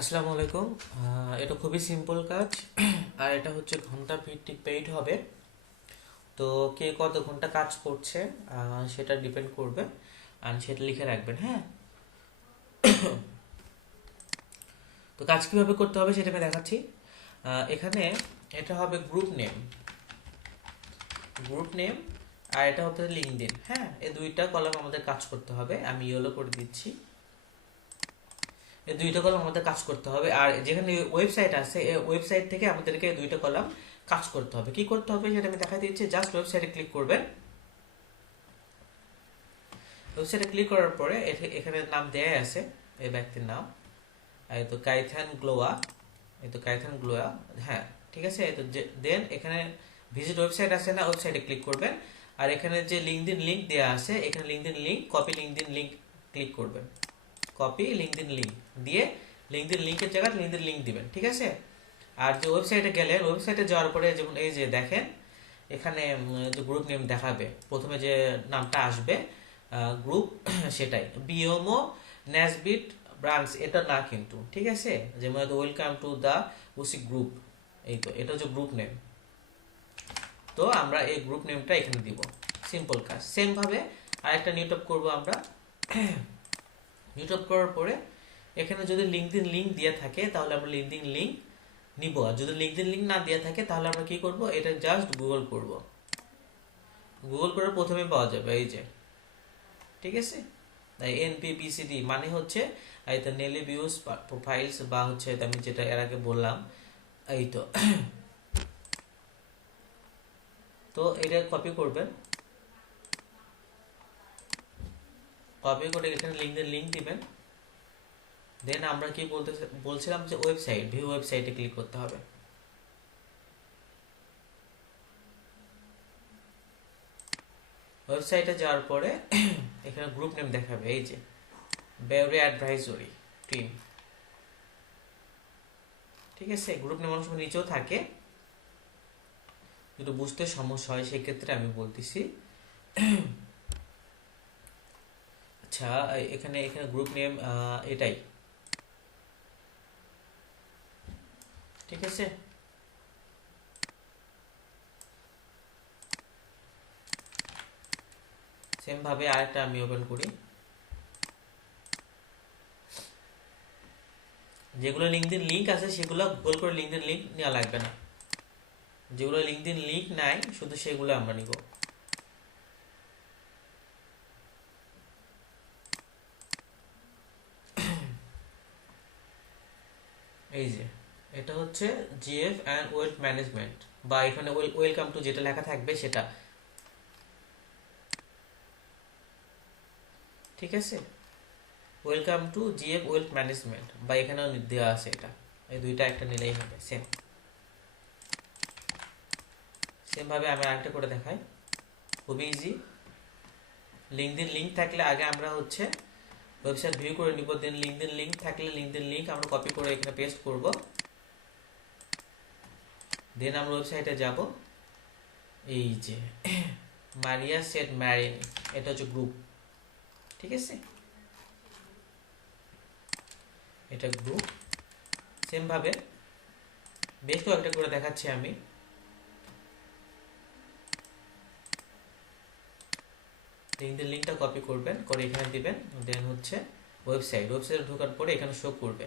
আসসালামু আলাইকুম। এটা খুবই সিম্পল কাজ। আর এটা হচ্ছে ঘন্টা ভিত্তিক পেইড হবে। তো কে কত ঘন্টা কাজ করছে সেটা ডিপেন্ড করবে। আর সেটা লিখে রাখবেন, হ্যাঁ। তো কাজ কিভাবে করতে হবে সেটা আমি দেখাচ্ছি। এখানে এটা হবে গ্রুপ নেম আর এটা হচ্ছে লিঙ্কডইন, হ্যাঁ। এই দুইটা কলাম আমাদের কাজ করতে হবে। আমি ইয়েলো করে দিচ্ছি। এই দুইটা কলাম আমাদের কাজ করতে হবে। আর যেখানে ওয়েবসাইট আছে এই ওয়েবসাইট থেকে আমাদেরকে এই দুইটা কলাম কাজ করতে হবে। কি করতে হবে সেটা আমি দেখা দিচ্ছি। জাস্ট ওয়েবসাইটে ক্লিক করবেন। ওয়েবসাইটে ক্লিক করার পরে এখানে নাম দেয়া আছে, এই ব্যক্তির নাম। এই তো কাইথান গ্লোয়া, এই তো কাইথান গ্লোয়া, হ্যাঁ। ঠিক আছে। এই তো দেন এখানে ভিজিট ওয়েবসাইট আছে না, ওয়েবসাইটে ক্লিক করবেন। আর এখানে যে লিঙ্কডইন লিংক দেয়া আছে, এখানে LinkedIn link, copy LinkedIn link click করবেন। কপি লিঙ্কডইন লিংক দিয়ে লিঙ্কডইন লিংকের জায়গায় লিঙ্কডইন লিংক দিবেন, ঠিক আছে। আর যে ওয়েবসাইটে গেলেন, ওয়েবসাইটে যাওয়ার পরে যেমন এই যে দেখেন এখানে যে গ্রুপ নেম দেখাবে, প্রথমে যে নামটা আসবে গ্রুপ সেটাই বিওমো ন্যাসবিট ব্রাঞ্চ, এটা না কিন্তু, ঠিক আছে। যেমন ওয়েলকাম টু দ্য উসি গ্রুপ, এই তো এটা হচ্ছে গ্রুপ নেম। তো আমরা এই গ্রুপ নেমটা এখানে দিব। সিম্পল কাজ। সেম ভাবে আরেকটা নিউটপ করব আমরা। নিউটপ করার পরে এখানে যদি লিঙ্কডইন লিংক দেওয়া থাকে তাহলে আমরা লিঙ্কডইন লিংক নিব। আর যদি লিঙ্কডইন লিংক না দেওয়া থাকে তাহলে আমরা কি করব, এটা জাস্ট গুগল করব। গুগল করে প্রথমে পাওয়া যাবে, এই যে, ঠিক আছে। তাই এনপিবিসিডি মানে হচ্ছে এই তো নেলি ভিউজ প্রোফাইলস, বা হচ্ছে আমি যেটা এর আগে বললাম, এই তো। তো এটা কপি করবেন। কপি করে এখানে লিঙ্কডইন লিংক দিবেন। দেন আমরা কি বলছিলাম যে ওয়েবসাইট, ভিউ ওয়েবসাইটে ক্লিক করতে হবে। ওয়েবসাইটে যাওয়ার পরে এখানে গ্রুপ নেম দেখাবে, এই যে বেউরে অ্যাডভাইজরি টিম, ঠিক আছে। গ্রুপ নেম অনেক সময় নিচেও থাকে, যদি বুঝতে সমস্যা হয় সেক্ষেত্রে আমি বলতেছি। আচ্ছা, এখানে এখানে গ্রুপ নেম এটাই, ঠিক আছে। সেম ভাবে আরেকটা আমি ওপেন করি। যেগুলো লিঙ্কডইন লিংক আছে সেগুলো গুগল করে লিঙ্কডইন লিংক নেওয়া লাগবে না। যেগুলো লিঙ্কডইন লিংক নাই শুধু সেগুলো আমরা নিব। এই যে এটা হচ্ছে জিএফ অ্যান্ড ওয়েলথ ম্যানেজমেন্ট, বা এখানে ওয়েলকাম টু যেটা লেখা থাকবে সেটা, ঠিক আছে। Welcome to GF wealth management, বা এখানেও দেওয়া আছে এটা। এই দুইটা একটা নিলেই হবে। সেম সেম ভাবে আমি আরেকটা করে দেখাই, খুবই ইজি। লিঙ্কডইন লিংক থাকলে আগে আমরা হচ্ছে ওয়েবসাইট ভিউ করে নিব। দেন লিঙ্কডইন লিংক থাকলে লিঙ্কডইন লিংক আমরা কপি করে এখানে পেস্ট করব। দেন আমরা ওয়েবসাইটে যাব। এই যে মারিয়া সেট ম্যারিন, এটা হচ্ছে গ্রুপ, ঠিক আছে। এটা গ্রুপ। সেম ভাবে বেশ কয়েকটা করে দেখাচ্ছি আমি। লিঙ্কডইন লিংকটা কপি করবেন, করে এখানে দিবেন। দেন হচ্ছে ওয়েবসাইটে ঢোকার পরে এখানে শো করবে।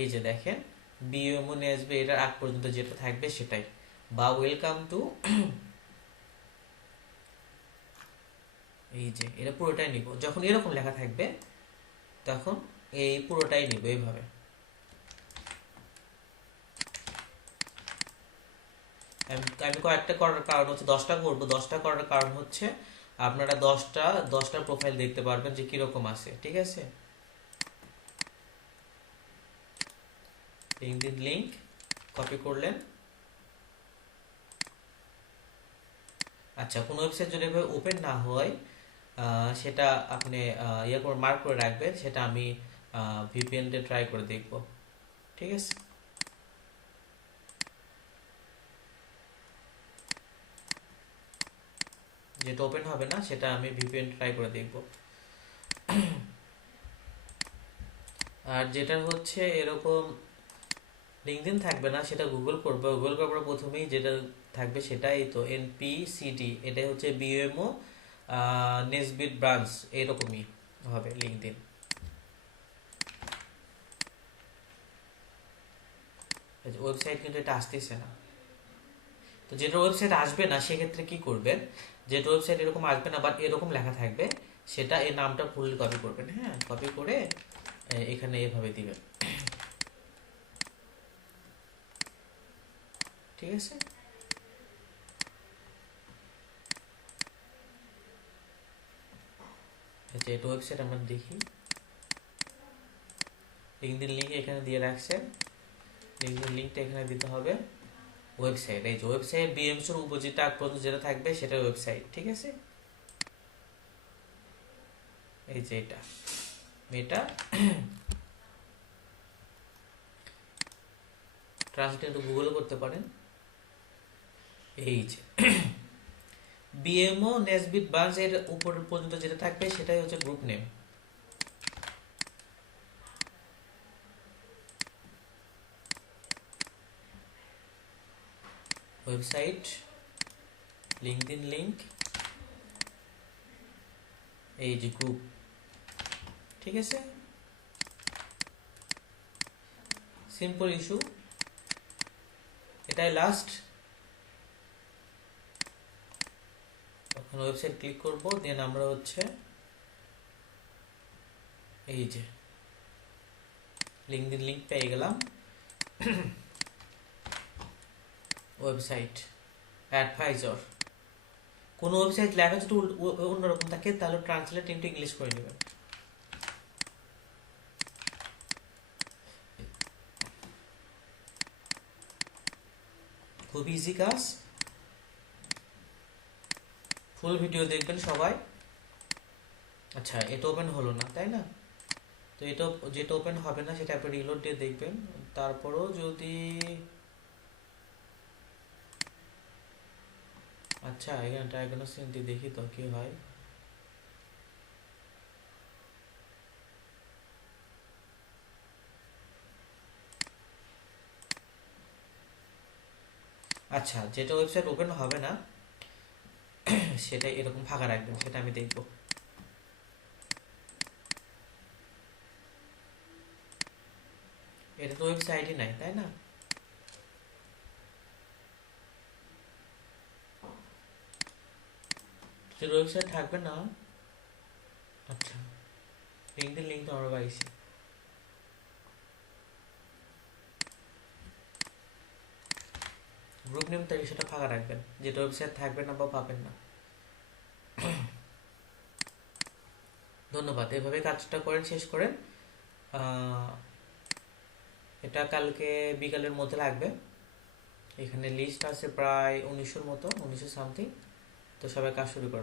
এই যে দেখেন বিএমও আসবে, এটার আগ পর্যন্ত যেটা থাকবে সেটাই, বা ওয়েলকাম টু, এই যে এটা পুরোটাই নিব। যখন এরকম লেখা থাকবে তখন এই পুরোটাই নিব এইভাবে। আমি কয়েকটা করার কারণ হচ্ছে 10টা করবো। 10টা করার কারণ হচ্ছে আপনারা দশটা প্রোফাইল দেখতে পারবেন যে কিরকম আছে, ঠিক আছে। লিঙ্কডইন লিংক কপি করলেন। আচ্ছা, কোনো ওয়েবসাইট যদি এভাবে ওপেন না হয় সেটা আপনি ইয়ে করে মার্ক করে রাখবেন। সেটা আমি ভিপিএন দিয়ে ট্রাই করে দেখব, ঠিক আছে। যেটা ওপেন হবে না সেটা আমি ভিপিএন ট্রাই করে দেখব। আর যেটা হচ্ছে এরকম লিঙ্কডইন থাকবে না, সেটা গুগল করবে। গুগল করার পর প্রথমেই যেটা থাকবে সেটাই তো NPCD, এটাই হচ্ছে BMO নেসবিট ব্রাঞ্চ, এরকমই হবে লিঙ্কডইন। ওয়েবসাইট কিন্তু এটা আসতেছে না। তো যেটা ওয়েবসাইট আসবে না সেক্ষেত্রে কি করবেন, যেটা ওয়েবসাইট এরকম আসবে না বাট এরকম লেখা থাকবে, সেটা এই নামটা ফুল কপি করবেন। হ্যাঁ, কপি করে এখানে এভাবে দিবেন। ঠিক আছে। আচ্ছা, এটা ওয়েবসাইট আমরা দেখি। লিঙ্কডিন লিঙ্ক এখানে দিয়ে রাখছেন, লিঙ্কডিন লিঙ্কটা এখানে দিতে হবে। ওয়েবসাইট, এই যে ওয়েবসাইট বিএমসির উপর যেটা পর্যন্ত যেটা থাকবে সেটা ওয়েবসাইট। ঠিক আছে, এই যে এটা এটা ট্রান্সলেট একটু গুগলও করতে পারেন। এই যে বিএমও নেসবিট ব্রাঞ্চ এর উপর পর্যন্ত যেটা থাকবে সেটাই হচ্ছে group name. Website, LinkedIn link, এই যে গ্রুপ। ঠিক আছে, সিম্পল ইস্যু, এটাই লাস্ট। এখন ওয়েবসাইট ক্লিক করব, দেন আমরা হচ্ছে এই যে লিঙ্কডিন লিংক পেয়ে গেলাম। ওয়েবসাইট অ্যাডভাইজর, কোনো ওয়েবসাইট লেখা যদি অন্যরকম থাকে তাহলে ট্রান্সলেট ইন্টু ইংলিশ করে নেবেন। খুব ইজি কাজ, ফুল ভিডিও দেখবেন সবাই। আচ্ছা, এটা ওপেন হলো না তাই না? তো এটা যেটা ওপেন হবে না সেটা আপনি রিলোড দিয়ে দেখবেন। তারপরও যদি আচ্ছা, এখানে ডায়াগনোসিস দিয়ে দেখি তো কি হয়। আচ্ছা, যেটা ওয়েবসাইট ওপেন হবে না সেটা এরকম ফাঁকা রাখবেন, সেটা আমি দেখব। এটা তো ওয়েবসাইটই নাই তাই না? যেটা ওয়েবসাইট থাকবে না। আচ্ছা, লিঙ্কডিন লিঙ্ক তো আমরা পাইছি। গ্রুপ নেম থেকে সেটা ফাঁকা রাখবেন, যেটা ওয়েবসাইট থাকবে না বা পাবেন না। ধন্যবাদ, এভাবে কাজটা করেন, শেষ করেন। এটা কালকে বিকালের মধ্যে লাগবে। এখানে লিস্ট আছে প্রায় 1900-র মতো, 1900 সামথিং। তো সবাই কাজ শুরু করেন।